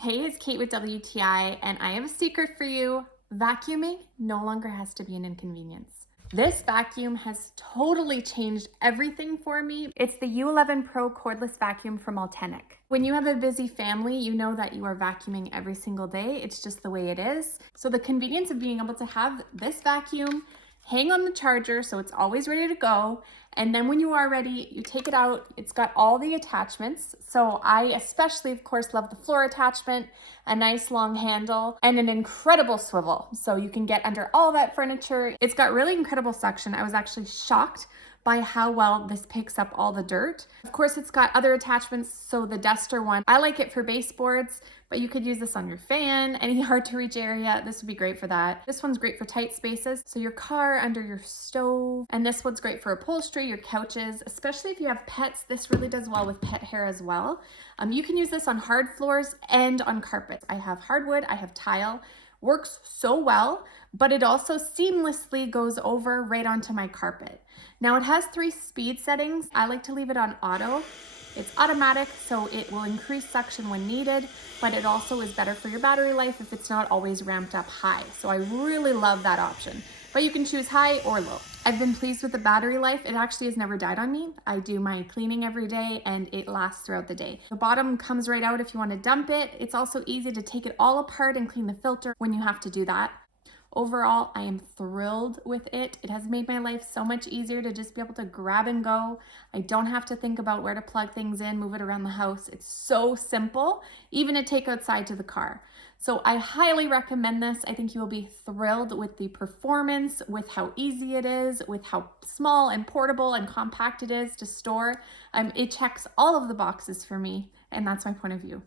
Hey, it's Kate with WTI, and I have a secret for you. Vacuuming no longer has to be an inconvenience. This vacuum has totally changed everything for me. It's the U11 Pro cordless vacuum from Ultenic. When you have a busy family, you know that you are vacuuming every single day. It's just the way it is. So the convenience of being able to have this vacuum hang on the charger so it's always ready to go. And then when you are ready, you take it out. It's got all the attachments. So I especially, of course, love the floor attachment, a nice long handle, and an incredible swivel. So you can get under all that furniture. It's got really incredible suction. I was actually shocked by how well this picks up all the dirt. Of course, it's got other attachments. So the duster one, I like it for baseboards, but you could use this on your fan, any hard to reach area. This would be great for that. This one's great for tight spaces. So your car, under your stove, and this one's great for upholstery, your couches, especially if you have pets. This really does well with pet hair as well. You can use this on hard floors and on carpets. I have hardwood, I have tile. Works so well, but it also seamlessly goes over right onto my carpet. Now it has 3 speed settings. I like to leave it on auto. It's automatic, so it will increase suction when needed, but it also is better for your battery life if it's not always ramped up high. So I really love that option, but you can choose high or low. I've been pleased with the battery life. It actually has never died on me. I do my cleaning every day and it lasts throughout the day. The bottom comes right out if you want to dump it. It's also easy to take it all apart and clean the filter when you have to do that. Overall, I am thrilled with it. It has made my life so much easier to just be able to grab and go. I don't have to think about where to plug things in, move it around the house. It's so simple, even to take outside to the car. So I highly recommend this. I think you will be thrilled with the performance, with how easy it is, with how small and portable and compact it is to store. It checks all of the boxes for me, and that's my point of view.